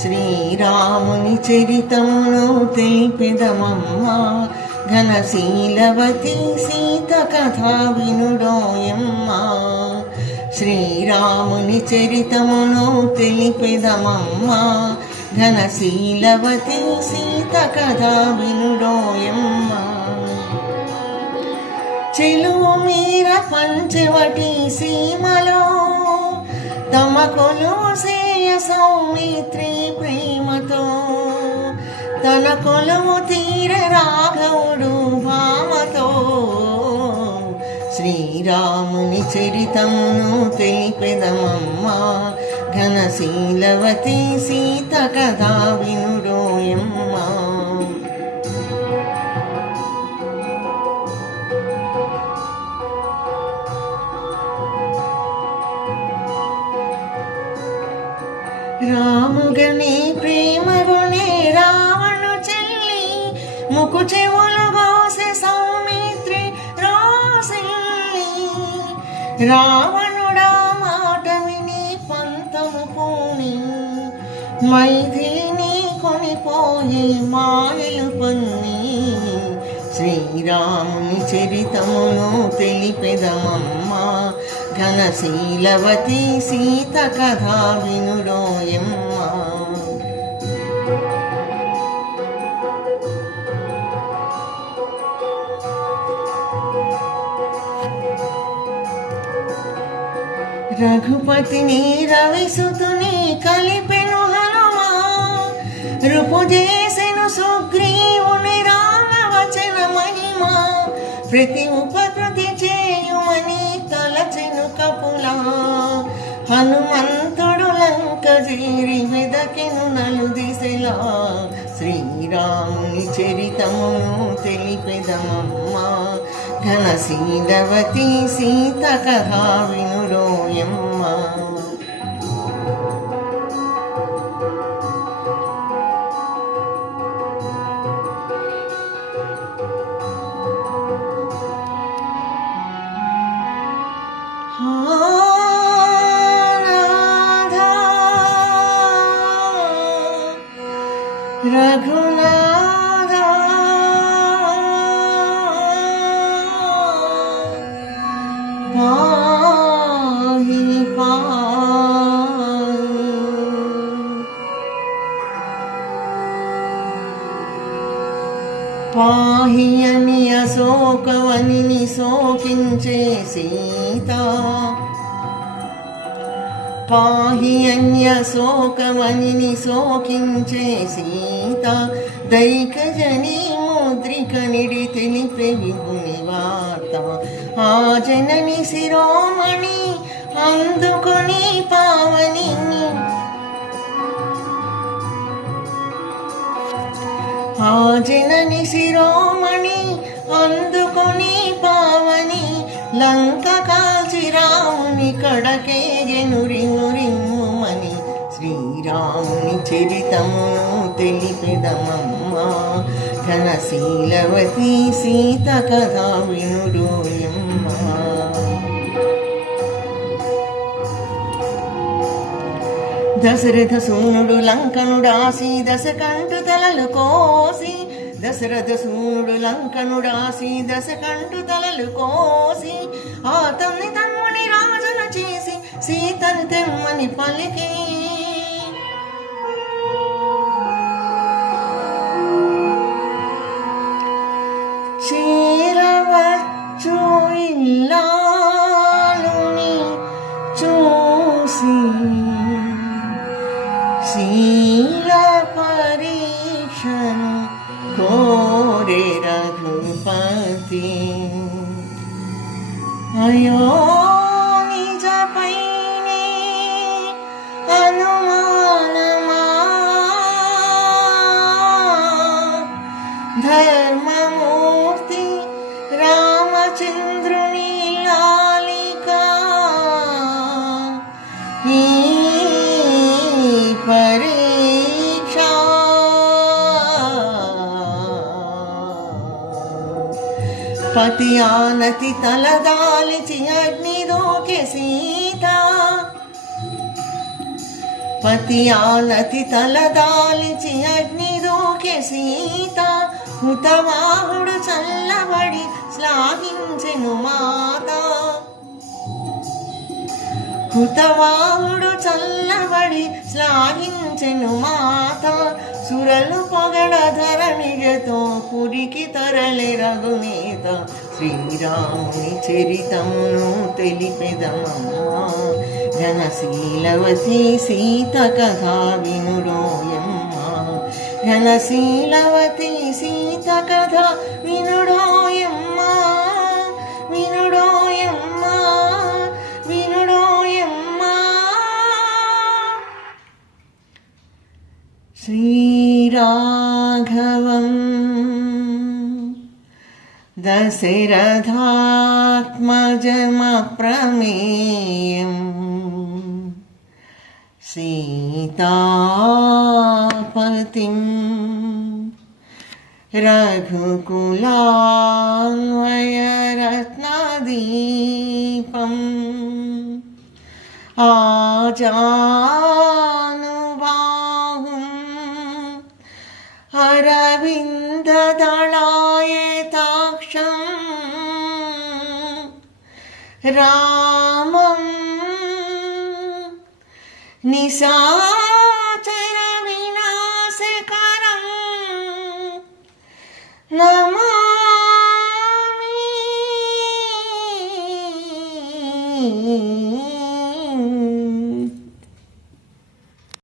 శ్రీరాముని చరితమును తెలిపెదమమ్మా, ఘనశీలవతి సీత కథా వినుడోయమ్మా. శ్రీరాముని చరితమును తెలిపెదమమ్మా, ఘనశీలవతి సీత కథా వినుడోయమ్మా. చెలువు మీర పంచవటి సీమలో తమ కొలువు సేయ సౌమిత్రి ప్రేమతో, తన కొలువు తీర రాఘవుడు భామతో. శ్రీరాముని చరితమును తెలిపెదమమ్మా, ఘనశీలవతి సీత కథా వినుడోయమ్మా. రాముగని ప్రేమగునే రావణు చెల్లి, ముకు చెవులు గోసె సౌమిత్రి రోసిల్లి. రావణుడా మాట విని పంతము పూని, మైథిలిని కొనిపోయి మాయలు పన్ని. శ్రీరాముని చరితమును తెలిపెదమమ్మా, ఘనశీలవతి సీత కథా వినుడోయమ్మా. రఘుపతిని రవిసుతుని కలిపెను హనుమా, రుపుజేసెను సుగ్రీవుని రామవచన మహిమా. ప్రతి ఉపకృతి చేయుమని తలచెను కపులా, హనుమంతుడు లంక చేరి వెదకెను నలుదిశలా. శ్రీరాముని చరితమును తెలిపెదమమ్మా, ఘనశీలవతి సీత కథా వినుడోయమ్మా. రఘునాథా పాహి పాహి అని అశోకవనిని శోకించే సీత, పాహి అన్య శోకవనిని శోకించే సీత. దైకజని ముద్రిక నిడి తెలిపే విభుని వార్త, ఆ జనని శిరోమణి అందుకొని పావని. ఆ జనని శిరోమణి అందుకొని పావని. లంక కాల్చి రాముని కడకేగెను రిమ్ము రిమ్ముమని. శ్రీరాముని చరితమును తెలిపెదమమ్మా, ఘనశీలవతి సీత కథా వినుడోయమ్మా. దశరథ సూనుడు లంకనుడాసి దశకంఠు తలలు కోసి, దశరథ సూనుడు లంకనుడాసి దశకంఠు తలలు కోసి. ఆ తమ్మి తమ్ముని రాజును చేసి సీతను తెమ్మని పలికి. చేరవచ్చు ఇల్లాలుని చూసి, శీల పరీక్షను కోరే రఘుపతి. అయో నిజపైనే అనుమానమా, ధర్మమూర్తి రామచంద్రుని లాలిక. ఈ పరీక్ష పతి ఆనతి తలదాలిచి అగ్నిదోకె సీత. పతి ఆనతి తలదాలిచి అగ్ని దూకె సీత హుతవాహుడు చల్లబడి శ్లాఘించెను మాత హుతవాహుడు చల్లబడి శ్లాఘించెను మాత సురలు పొగడ ధరణిజతో పురికి తరలి రఘునేత శ్రీరాముని చరితమును తెలిపెదమమ్మా ఘనశీలవతి సీత కథా వినుడోయమ్మా ఘనశీలవతి సీత కథ వినుడోయమ్మా వినుడోయమ్మా వినుడోయమ్మా శ్రీరాఘవం దశరథాత్మజమప్రమేయం సీతాపతిం రఘుకులాన్వయరత్నదీపం ఆజానుబాహుం అరవిందదళాయతాక్షం రామం నిశా